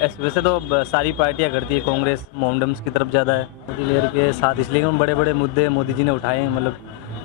वैसे तो सारी पार्टियां करती है, कांग्रेस मोमडम्स की तरफ ज़्यादा है। मोदी लेयर के साथ इसलिए हम बड़े बड़े मुद्दे मोदी जी ने उठाए हैं, मतलब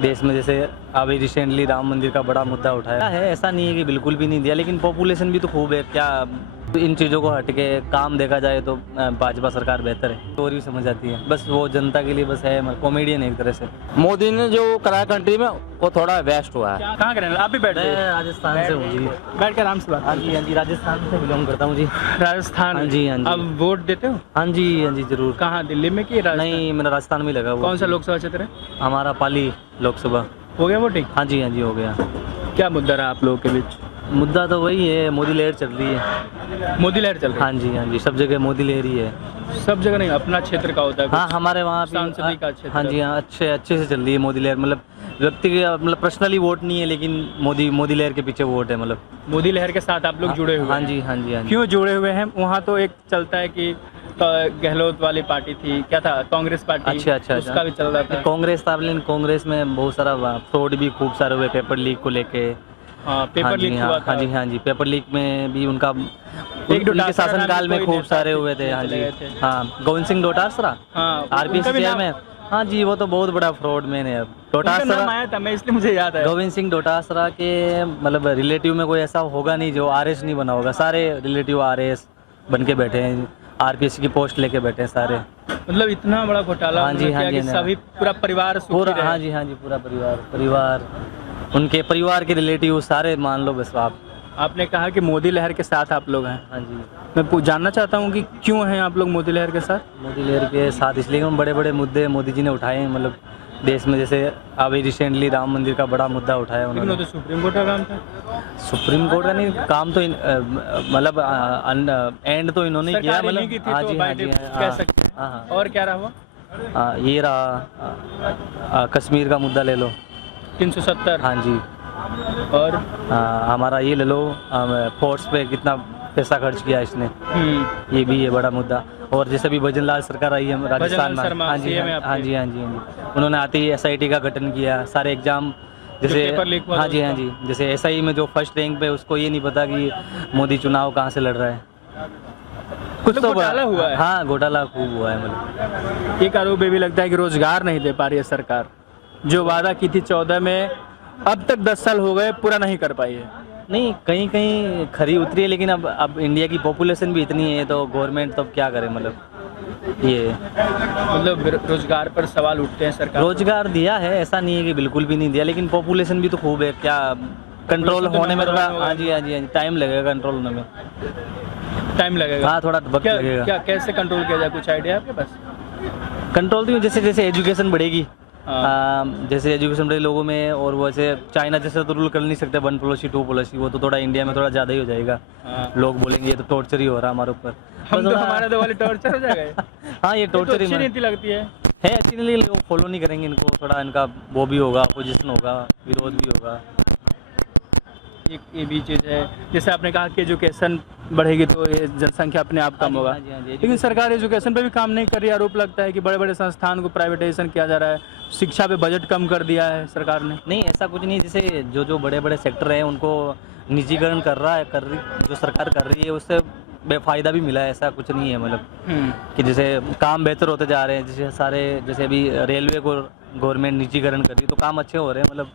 देश में जैसे अभी रिसेंटली राम मंदिर का बड़ा मुद्दा उठाया है। ऐसा नहीं है कि बिल्कुल भी नहीं दिया, लेकिन पॉपुलेशन भी तो खूब है क्या। इन चीज़ों को हट के काम देखा जाए तो भाजपा सरकार बेहतर है, और भी समझ आती है। बस वो जनता के लिए बस है, कॉमेडियन है एक तरह से। मोदी ने जो कराया कंट्री में वो थोड़ा वेस्ट हुआ है। कहाँ करें आप भी बैठ मैं गए राजस्थान से हूँ जी। बैठ कर आराम से बात हाँ जी, राजस्थान से बिलोंग करता हूँ जी। राजस्थान हाँ जी, हाँ जी। अब वोट देते हो हाँ जी जरूर। कहाँ दिल्ली में कि राजस्थान? नहीं, मेरा राजस्थान में लगा वो। कौन सा लोकसभा क्षेत्र है? हमारा पाली लोकसभा। हो गया वोटिंग? हाँ जी हो गया। क्या मुद्दा रहा आप लोगों के बीच? मुद्दा तो वही है, मोदी लहर चल रही है। मोदी लहर चल रही हाँ जी, सब जगह मोदी लहर ही है। है सब जगह नहीं, अपना क्षेत्र का होता है हाँ, कुछ? हमारे वहाँ सांसदीय का क्षेत्र। हाँ जी हाँ, अच्छे से चल रही है मोदी लहर। मतलब व्यक्ति के मतलब पर्सनली वोट नहीं है, लेकिन मोदी लहर के पीछे वोट है। मतलब मोदी लहर के साथ आप लोग जुड़े हुए हाँ हैं? जी हाँ जी। क्यों जुड़े हुए हैं? वहाँ तो एक चलता है कि गहलोत वाली पार्टी थी, क्या था, कांग्रेस पार्टी। अच्छा। उसका भी चल रहा था। कांग्रेस था, लेकिन कांग्रेस में बहुत सारा फ्रॉड भी खूब सारे हुए पेपर लीक को लेके। हाँ, पेपर लीक हुआ था। हाँ जी, पेपर लीक में भी उनका एक उनके शासनकाल में खूब सारे हुए थे। हाँ जी हाँ, गोविंद सिंह डोटासरा हाँ, आरपीएस चेयरमैन। हाँ जी, वो तो बहुत बड़ा फ्रॉड मैन है। नाम आया था, मैं इसलिए मुझे याद है। गोविंद सिंह डोटासरा के मतलब रिलेटिव में कोई ऐसा होगा नहीं जो आरएस नहीं बना होगा। सारे रिलेटिव आरएस बन के बैठे हैं, आरपीएस की पोस्ट लेके बैठे हैं सारे। मतलब इतना बड़ा घोटाला हाँ जी किया कि सभी पूरा परिवार सुखी पूरा। रहे। हाँ जी, पूरा परिवार उनके परिवार के रिलेटिव सारे मान लो बस आप। आपने कहा कि मोदी लहर के साथ आप लोग हैं। हाँ जी, मैं जानना चाहता हूँ कि क्यों हैं आप लोग मोदी लहर के साथ? मोदी लहर के साथ इसलिए हम बड़े बड़े मुद्दे मोदी जी ने उठाए हैं, मतलब देश में जैसे अभी रिसेंटली राम मंदिर का बड़ा मुद्दा उठाया लेकिन वो उन्होंने। तो सुप्रीम कोर्ट का काम था। सुप्रीम कोर्ट का नहीं काम तो मतलब एंड तो इन्होंने किया। सरकार मतलब इन्हीं की थी हाँ तो जी कह सकते हैं। हाँ। और क्या रहा हुआ? ये रहा कश्मीर का मुद्दा ले लो। 370। हाँ जी। और हमारा ये ले लो, फोर्स पे कितना पैसा खर्च किया इसने, ये भी है बड़ा मुद्दा। और जैसे भी भजन लाल सरकार आई है राजस्थान में। हाँ जी हाँ जी। उन्होंने आते ही एसआईटी का गठन किया, सारे एग्जाम जैसे हाँ जी जैसे एसआई में जो फर्स्ट रैंक पे उसको ये नहीं पता कि मोदी चुनाव कहाँ से लड़ रहा है। कुछ तो घोटाला हुआ है। हाँ, घोटाला खूब हुआ है। मतलब एक आरोप ये भी लगता है कि रोजगार नहीं दे पा रही है सरकार, जो वादा की थी 14 में, अब तक 10 साल हो गए पूरा नहीं कर पाई है। नहीं, कहीं खरी उतरी है, लेकिन अब इंडिया की पॉपुलेशन भी इतनी है तो गवर्नमेंट तो अब क्या करे। मतलब ये मतलब रोजगार पर सवाल उठते हैं। सरकार रोजगार दिया है, ऐसा नहीं है कि बिल्कुल भी नहीं दिया, लेकिन पॉपुलेशन भी तो खूब है क्या। कंट्रोल होने में थोड़ा हाँ जी टाइम लगेगा कंट्रोल होने में। टाइम लगेगा? हाँ, थोड़ा वक्त लगेगा। क्या कैसे कंट्रोल किया जाए, कुछ आइडिया आपके पास? कंट्रोल तो जैसे एजुकेशन बढ़ेगी, जैसे एजुकेशन बढ़े लोगों में, और वैसे चाइना जैसे तो रूल कर नहीं सकते 1 पॉलिसी 2 पॉलिसी, वो तो थोड़ा इंडिया में थोड़ा ज़्यादा ही हो जाएगा। लोग बोलेंगे ये तो टॉर्चर ही हो रहा है हमारे ऊपर। हमारे तो वाले टॉर्चर हो जाएगा। हाँ, ये टॉर्चर ही अच्छी नीति लगती है अच्छी नहीं, लोग फॉलो नहीं करेंगे इनको, थोड़ा इनका वो भी होगा, अपोजिशन होगा, विरोध भी होगा। ये भी चीज़ है। जैसे आपने कहा कि एजुकेशन बढ़ेगी तो ये जनसंख्या अपने आप कम होगा, लेकिन सरकार एजुकेशन पे भी काम नहीं कर रही। आरोप लगता है कि बड़े बड़े संस्थान को प्राइवेटाइजेशन किया जा रहा है, शिक्षा पे बजट कम कर दिया है सरकार ने। नहीं, ऐसा कुछ नहीं। जैसे जो बड़े बड़े सेक्टर हैं उनको निजीकरण जो सरकार कर रही है उससे बेफायदा भी मिला है, ऐसा कुछ नहीं है। मतलब कि जैसे काम बेहतर होते जा रहे हैं, जैसे अभी रेलवे को गवर्नमेंट निजीकरण कर रही है तो काम अच्छे हो रहे हैं। मतलब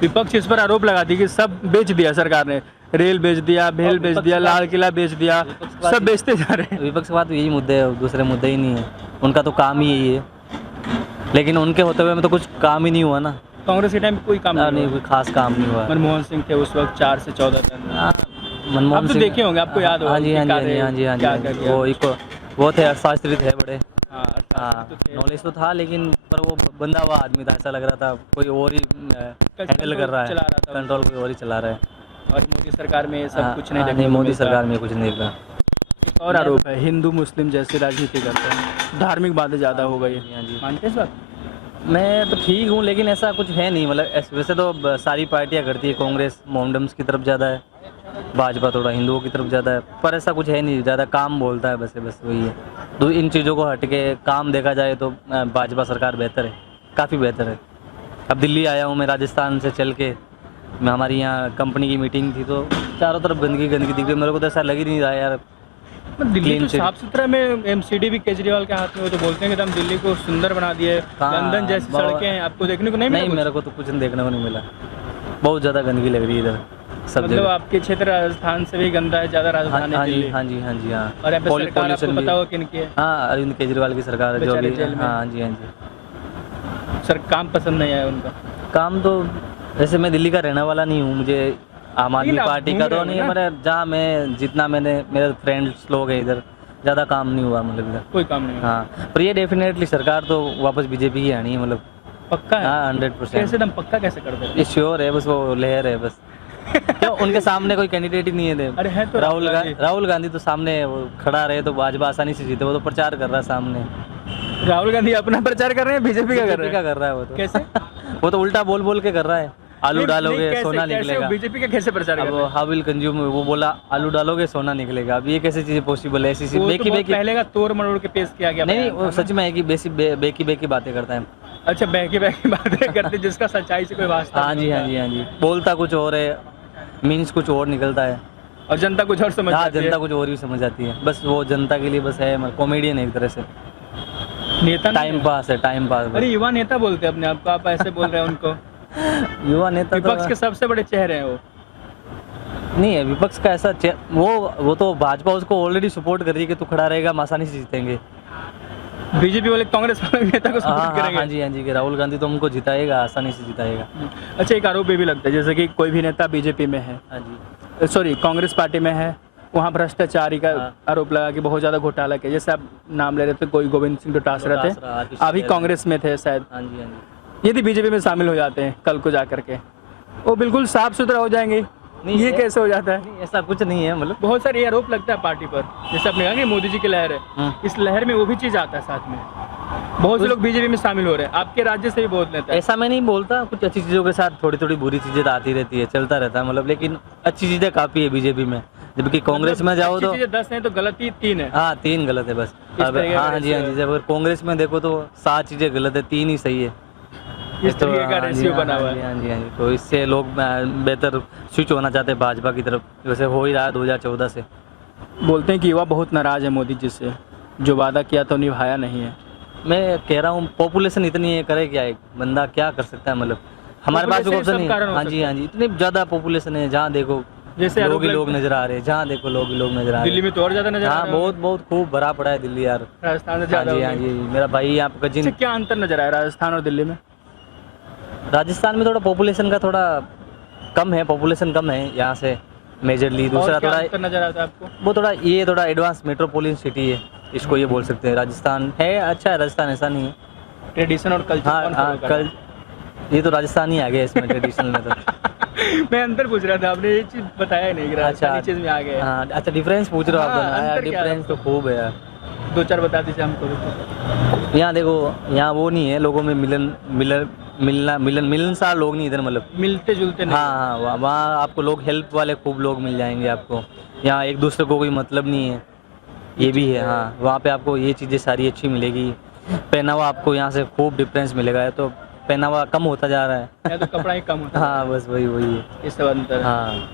विपक्ष इस पर आरोप लगाती है कि सब बेच दिया सरकार ने, रेल बेच दिया, भेल बेच दिया, लाल किला बेच दिया, सब बेचते जा रहे हैं। विपक्ष के बाद यही मुद्दे है, दूसरे मुद्दे ही नहीं है। उनका तो काम ही यही है, लेकिन उनके होते हुए में तो कुछ काम ही नहीं हुआ ना। कांग्रेस के टाइम कोई काम नहीं, कोई खास काम नहीं हुआ। मनमोहन सिंह थे उस वक्त 4 से 14 टन। मनमोहन सिंह देखे होंगे, आपको याद होगा? हाँ जी वो थे अर्थशास्त्री थे बड़े। हाँ, नॉलेज तो था, लेकिन पर वो बंदा हुआ आदमी था, ऐसा लग रहा था कोई और ही हैंडल कर रहा है, कंट्रोल कोई और ही चला रहा है। और मोदी सरकार में ये सब कुछ नहीं, नहीं, मोदी सरकार में कुछ नहीं था। और आरोप है हिंदू मुस्लिम जैसी राजनीति करते हैं, धार्मिक बातें ज़्यादा हो गई। मानते हैं इस बात? मैं तो ठीक हूँ, लेकिन ऐसा कुछ है नहीं। मतलब वैसे तो सारी पार्टियां करती है, कांग्रेस मोमडम्स की तरफ ज़्यादा है, भाजपा थोड़ा हिंदुओं की तरफ ज़्यादा है, पर ऐसा कुछ है नहीं। ज़्यादा काम बोलता है बस वही है। तो इन चीज़ों को हट के काम देखा जाए तो भाजपा सरकार बेहतर है, काफ़ी बेहतर है। अब दिल्ली आया हूँ मैं राजस्थान से चल के, मैं हमारी यहाँ कंपनी की मीटिंग थी तो चारों तरफ गंदगी दिख रही, मेरे को तो ऐसा लग ही नहीं रहा यार दिल्ली Clean तो city। साफ सुथरा में एमसीडी भी केजरीवाल के हाथ में, वो तो बोलते हैं कि हम दिल्ली को सुंदर बना दिए, हाँ, लंदन जैसी बहुत- सड़कें हैं, आपको देखने को नहीं नहीं मिला मेरे को तो कुछ देखने को नहीं मिला, बहुत ज़्यादा गंदगी लग रही है इधर सब मतलब जगह। आपके क्षेत्र राजस्थान से भी गंदा है, ज़्यादा हाँ राजधानी हाँ जी दिल्ली। हाँ जी हाँ जी हाँ। और यहाँ पे सरकार आपको Pollution भी- पता हो किन की है? हाँ अरविंद केजरीवाल की सरकार है जो बेचारे भी। जेल में। हाँ जी हाँ जी। सर काम पसंद नहीं आया उनका? काम तो वैसे मैं दिल्ली का रहने वाला नहीं हूँ, मुझे आम आदमी लेकिन आप पार्टी घूम का रहे तो हो नहीं है, ना? मेरे जहाँ मैं जितना मैंने मेरे फ्रेंड्स लोग हैं इधर, ज़्यादा काम नहीं हुआ मतलब इधर। कोई काम नहीं हुआ। हाँ पर ये डेफिनेटली सरकार तो वापस बीजेपी की आनी है मतलब। पक्का है? हाँ कैसे 100%। दम पक्का कैसे कर दे? ये श्योर है, बस वो लहर है बस। क्यों उनके सामने कोई कैंडिडेट ही नहीं है अरे है तो राहुल गांधी तो सामने वो खड़ा रहे तो भाजपा आसानी से जीते, वो तो प्रचार कर रहा है सामने। राहुल गांधी अपना प्रचार कर रहे हैं, बीजेपी का कर रहे बीजेपी का हैं? कर रहा है वो तो। कैसे? वो तो उल्टा बोल बोल के कर रहा है, आलू नहीं, डालोगे कैसे- सोना कैसे निकलेगा। वो बीजेपी का कैसे प्रचार कर अब रहे हैं? हाउ विल कंज्यूम, वो बोला आलू डालोगे सोना निकलेगा। अब ये कैसे चीजें पॉसिबल है? ऐसी चीज वो तो बेकी बहुत बेकी पहले का तोड़ मरोड़ के पेश किया गया नहीं बयान वो था सच में है कि बेकी बेकी बातें करता है। ना। अच्छा बहकी बहकी बातें करते जिसका सच्चाई से कोई वास्ता हाँ नहीं जी हाँ होता। जी हाँ जी, बोलता कुछ और है, मीन्स कुछ और निकलता है। और जनता कुछ और समझ हाँ जाती है। जनता कुछ और ही समझ आती है, बस वो जनता के लिए बस है कॉमेडियन है एक तरह से, नेता नहीं टाइम है। पास है टाइम पास बस। अरे युवा नेता बोलते हैं अपने आप को, आप ऐसे बोल रहे हैं उनको। युवा नेता तो विपक्ष के सबसे बड़े चेहरे हैं वो। नहीं है विपक्ष का ऐसा वो तो भाजपा उसको ऑलरेडी सपोर्ट कर रही है कि तू खड़ा रहेगा हम आसानी से जीतेंगे। बीजेपी वाले कांग्रेस वाले नेता को हाँ सपोर्ट हाँ करेंगे। हाँ जी हाँ जी कि राहुल गांधी तो हमको जिताएगा, आसानी से जिताएगा। अच्छा एक आरोप ये भी लगता है जैसे कि कोई भी नेता बीजेपी में है, हाँ जी सॉरी कांग्रेस पार्टी में है, वहाँ भ्रष्टाचारी का हाँ। आरोप लगा कि बहुत ज़्यादा घोटाला किया। जैसे आप नाम ले रहे थे कोई गोविंद सिंह डोटासरा थे, अभी कांग्रेस में थे शायद, हाँ जी हाँ जी। यदि बीजेपी में शामिल हो जाते हैं कल को जा करके, वो बिल्कुल साफ सुथरा हो जाएंगे। नहीं, ये ये- कैसे हो जाता है? नहीं ऐसा कुछ नहीं है मतलब। बहुत सारे ये आरोप लगता है पार्टी पर, जैसे आपने कहा कि मोदी जी की लहर है, इस लहर में वो भी चीज़ आता है साथ में। बहुत से लोग बीजेपी में शामिल हो रहे हैं, आपके राज्य से भी बहुत नेता है। ऐसा मैं नहीं बोलता, कुछ अच्छी चीज़ों के साथ थोड़ी थोड़ी बुरी चीज़ें तो आती रहती है, चलता रहता है मतलब, लेकिन अच्छी चीज़ें काफ़ी है बीजेपी में। जबकि कांग्रेस में जाओ अच्छी तो चीज़ें 10 हैं तो गलती 3 है। हाँ 3 गलत है बस। इस अब तरीके का हाँ जी हाँ जी, जब अगर कांग्रेस में देखो तो 7 चीज़ें गलत है, 3 ही सही है। इस तो तरीके का हाँ जी, रेशियो हाँ बना हुआ जी, है। हाँ जी हाँ जी, तो इससे लोग बेहतर स्विच होना चाहते हैं भाजपा की तरफ, वैसे हो ही रहा है 2014 से। बोलते हैं कि युवा बहुत नाराज है मोदी जी से, जो वादा किया तो निभाया नहीं है। मैं कह रहा हूँ पॉपुलेशन इतनी है, करे क्या एक बंदा क्या कर सकता है मतलब, हमारे पास Population ऑप्शन सब नहीं कारण है। हो हाँ जी सकता हाँ जी, इतनी ज़्यादा पॉपुलेशन है, जहाँ देखो जैसे लोग ही लोग नजर आ रहे हैं, जहाँ देखो लोग ही लोग नजर आ रहे दिल्ली हैं। में तो और ज्यादा नजर आ हाँ रहे होंगे। बहुत बहुत खूब भरा पड़ा है दिल्ली यार। राजस्थान से हाँ ज्यादा जी हाँ होंगे। जी, मेरा भाई यहाँ पे अच्छा, कजिन। क्या अंतर नजर आया राजस्थान और दिल्ली में? राजस्थान में थोड़ा पॉपुलेशन का थोड़ा कम है, पॉपुलेशन कम है यहाँ से मेजरली। दूसरा और क्या थोड़ा अंतर नजर आता है आपको? वो थोड़ा एडवांस मेट्रोपोलियन सिटी है, इसको ये बोल सकते हैं। राजस्थान है अच्छा है, राजस्थान ऐसा नहीं है। ट्रेडिशन और कल्चर हाँ कौन हाँ follow कर रहा कल ये तो राजस्थान ही आ गया इसमें ट्रेडिशनल में तो। है? मैं अंतर पूछ रहा था, आपने ये चीज बताया ही नहीं कि राजस्थानी चीज में आ गए। हाँ अच्छा डिफरेंस पूछ रहे हो आप हाँ, दोनों यार, अंतर क्या है? डिफरेंस तो खूब है यार। 2-4 बता दीजिए हमको भी। यहाँ देखो, यहाँ वो नहीं है लोगों में मिलनसार लोग नहीं इधर मतलब। मिलते जुलते नहीं। हाँ हाँ वहाँ आपको लोग हेल्प वाले खूब लोग मिल जाएंगे आपको। यहाँ एक दूसरे को कोई मतलब नहीं है, ये भी है। हाँ वहाँ पे आपको ये चीज़ें सारी अच्छी मिलेगी। पहनावा आपको यहाँ से खूब डिफरेंस मिलेगा, तो पहनावा कम होता जा रहा है। या तो कपड़ा ही कम होता है। हाँ बस वही है। इस सब अंतर है। हाँ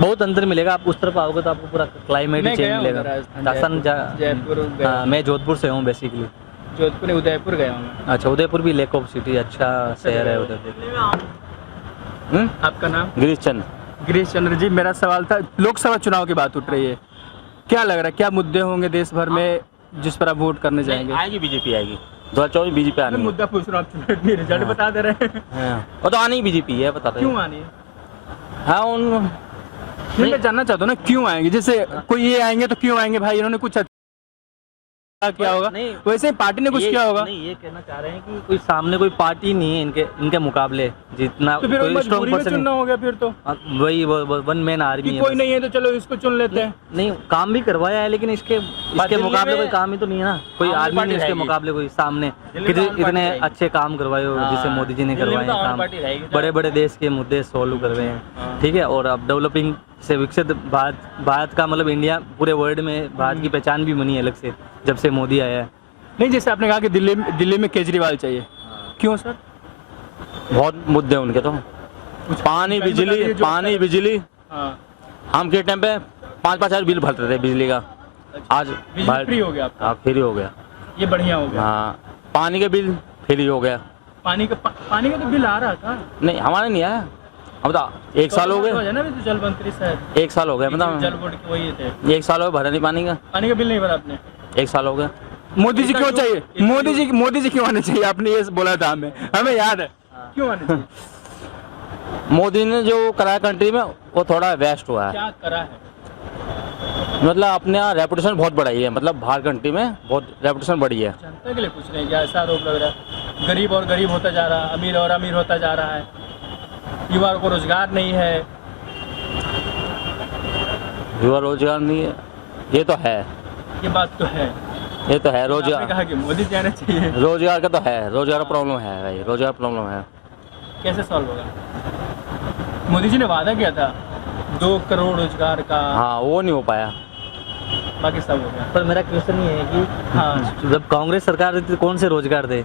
बहुत अंतर मिलेगा, आप उस तरफ आओगे तो आपको पूरा क्लाइमेट ही मैं चेंज गया हूँ मिलेगा। राजस्थान, राजस्थान जयपुर गया हाँ हूँ। मैं जोधपुर से हूँ बेसिकली। जोधपुर नहीं, उदयपुर गया हूँ मैं। अच्छा उदयपुर भी लेक ऑफ सिटी अच्छा शहर है उदयपुर। आपका नाम? गिरीश चंद। गिरीश चंद्र जी, मेरा सवाल था, लोकसभा चुनाव की बात उठ रही है, क्या लग रहा है क्या मुद्दे होंगे देश भर में जिस पर आप वोट करने जाएंगे? आएगी बीजेपी आएगी 2024 बीजेपी मैं आनी है। मुद्दा पूछ रहा हूँ, आप चुनाव रिजल्ट बता दे रहे हैं। हाँ, वो तो आनी ही बीजेपी है, बता क्यों रहे आनी है? हाँ उन नहीं, मैं जानना चाहता हूँ ना क्यों आएंगे, जैसे कोई ये आएंगे तो क्यों आएंगे भाई, इन्होंने कुछ अच्छा किया होगा, नहीं, वैसे ही पार्टी ने कुछ किया होगा। नहीं ये कहना चाह रहे हैं कि कोई सामने कोई पार्टी नहीं है इनके मुकाबले जितना तो फिर कोई मजबूरी स्ट्रॉन्ग में पर्सन चुनना हो गया फिर तो, वही वन मैन आर्मी कि है कोई बस। नहीं है तो चलो इसको चुन लेते हैं। नहीं काम भी करवाया है, लेकिन इसके दिल्ली मुकाबले में कोई काम ही तो नहीं है ना, कोई आम आदमी पार्टी नहीं इसके रहेगी। मुकाबले कोई सामने दिल्ली में आम पार्टी इतने रहेगी। अच्छे काम करवाए हो जैसे हाँ, मोदी जी ने दिल्ली में करवाए तो हैं आम काम, पार्टी रहेगी। बड़े बड़े देश के मुद्दे सोल्व कर रहे हैं। ठीक है, और अब डेवलपिंग से विकसित भारत का मतलब इंडिया पूरे वर्ल्ड में भारत की पहचान भी बनी है अलग से जब से मोदी आया है। नहीं, जैसे आपने कहा कि दिल्ली में केजरीवाल चाहिए, क्यों सर? बहुत मुद्दे हैं उनके तो, पानी बिजली जो पानी बिजली। हाँ, हम के टाइम पे 5-5 हज़ार बिल भरते थे बिजली का, आज बिजली फ्री हो गया आपका? हाँ फ्री हो गया। ये बढ़िया हो गया। हाँ पानी के बिल फ्री हो गया। पानी का तो बिल आ रहा था। नहीं हमारे नहीं आया, हम तो 1 साल हो तो गए। है ना, जल मंत्री साहब 1 साल हो गया मतलब जल बोर्ड के वही थे। 1 साल हो गए भरा नहीं पानी का बिल नहीं भरा आपने? 1 साल हो गया। मोदी जी क्यों चाहिए? मोदी जी क्यों आने चाहिए? आपने ये बोला था हमें याद है। क्यों आने चाहिए? मोदी ने जो करा कंट्री में वो थोड़ा वेस्ट हुआ है। क्या करा है? मतलब अपने यहाँ रेपुटेशन बहुत बढ़ाई है, मतलब बाहर कंट्री में बहुत रेपुटेशन बढ़ी है। जनता के लिए कुछ नहीं, क्या ऐसा आरोप लग रहा है? गरीब और गरीब होता जा रहा है, अमीर और अमीर होता जा रहा है, युवा को रोजगार नहीं है। युवा रोजगार नहीं है, ये तो है, ये बात तो है। ये तो है। आपने रोजगार कहा कि मोदी जी आना चाहिए। रोजगार का तो है, रोजगार प्रॉब्लम है भाई, रोजगार प्रॉब्लम है। कैसे सॉल्व होगा? मोदी जी ने वादा किया था 2 करोड़ रोजगार का, हाँ वो नहीं हो पाया। बाकी सब हो गया। पर मेरा क्वेश्चन ये है कि हाँ जब कांग्रेस सरकार थी तो कौन से रोजगार थे?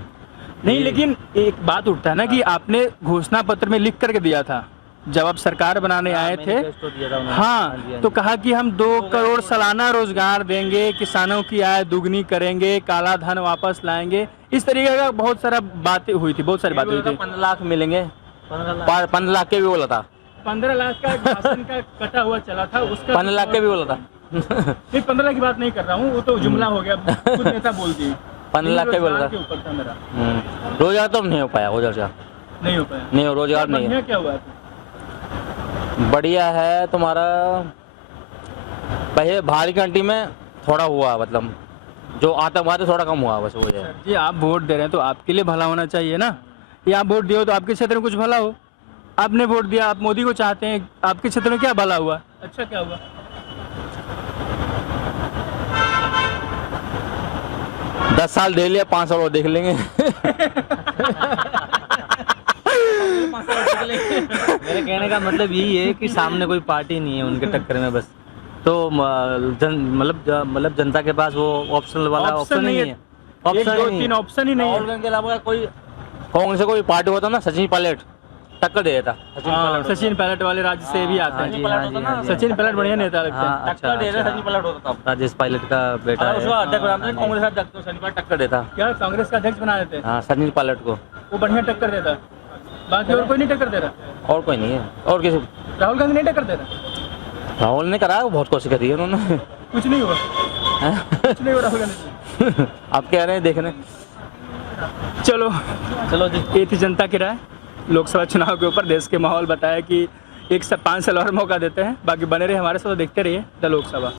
नहीं, लेकिन एक बात उठता है ना कि आपने घोषणा पत्र में लिख करके दिया था जब आप सरकार बनाने आए थे। मैनिफेस्टो दिया था उन्होंने। हाँ, तो कहा कि हम 2 करोड़ सालाना रोजगार देंगे, किसानों की आय दुगनी करेंगे, काला धन वापस लाएंगे। इस तरीके का बहुत सारा बातें हुई थी, बहुत सारी बातें हुई थी। 15 लाख मिलेंगे, 15 लाख के भी बोला था। 15 लाख का भाषण का कटा हुआ चला था उसका। 15 लाख के भी बोला था। नहीं, 15 लाख की बात नहीं कर रहा हूँ, वो तो जुमला हो गया, कुछ नेता बोल दिए। 15 लाख के बोला था। के ऊपर था मेरा। रोजगार तो नहीं हो पाया, रोजगार नहीं हो पाया। नहीं हो, रोजगार नहीं है। बढ़िया क्या हुआ है? बढ़िया है तुम्हारा, पहले बाहरी कंट्री में थोड़ा हुआ, मतलब जो आतंकवाद है थोड़ा कम हुआ, बस वो है। जी आप वोट दे रहे हैं तो आपके लिए भला होना चाहिए ना। या आप वोट दिए हो तो आपके क्षेत्र में कुछ भला हो। आपने वोट दिया, आप मोदी को चाहते हैं, आपके क्षेत्र में क्या भला हुआ? अच्छा क्या हुआ? 10 साल दे लिया, 5 साल और देख लेंगे। मेरे कहने का मतलब यही है कि सामने कोई पार्टी नहीं है उनके टक्कर में, बस तो मतलब जनता के पास वो ऑप्शनल वाला ऑप्शन ही नहीं है। 1 2 3 ऑप्शन ही नहीं है। राहुल गांधी के अलावा कोई कांग्रेस से कोई पार्टी होता ना, सचिन पायलट टक्कर दे देता। सचिन पायलट वाले राज्य से भी आते हैं। हाँ जी। सचिन पायलट बढ़िया नेता लगते हैं। हाँ, टक्कर दे देता, सचिन पायलट होता था। राजेश पायलट का बेटा अगर उसको है। अध्यक्ष बनाते कांग्रेस अध्यक्ष तो सचिन पायलट टक्कर देता। क्या कांग्रेस का अध्यक्ष बना देते? हाँ सचिन पायलट को। वो बढ़िया टक्कर देता, बाकी और कोई नहीं टक्कर दे रहा। और कोई नहीं है, और किसी राहुल गांधी नहीं टक्कर दे रहा। राहुल ने करा, बहुत कोशिश करी है उन्होंने। कुछ नहीं हुआ, कुछ नहीं हुआ राहुल गांधी से। आप कह रहे हैं देखने। चलो चलो जी। ये थी जनता की राय लोकसभा चुनाव के ऊपर। देश के माहौल बताया कि 1 से 5 साल और मौका देते हैं। बाकी बने रहे हमारे साथ, देखते रहिए द लोकसभा।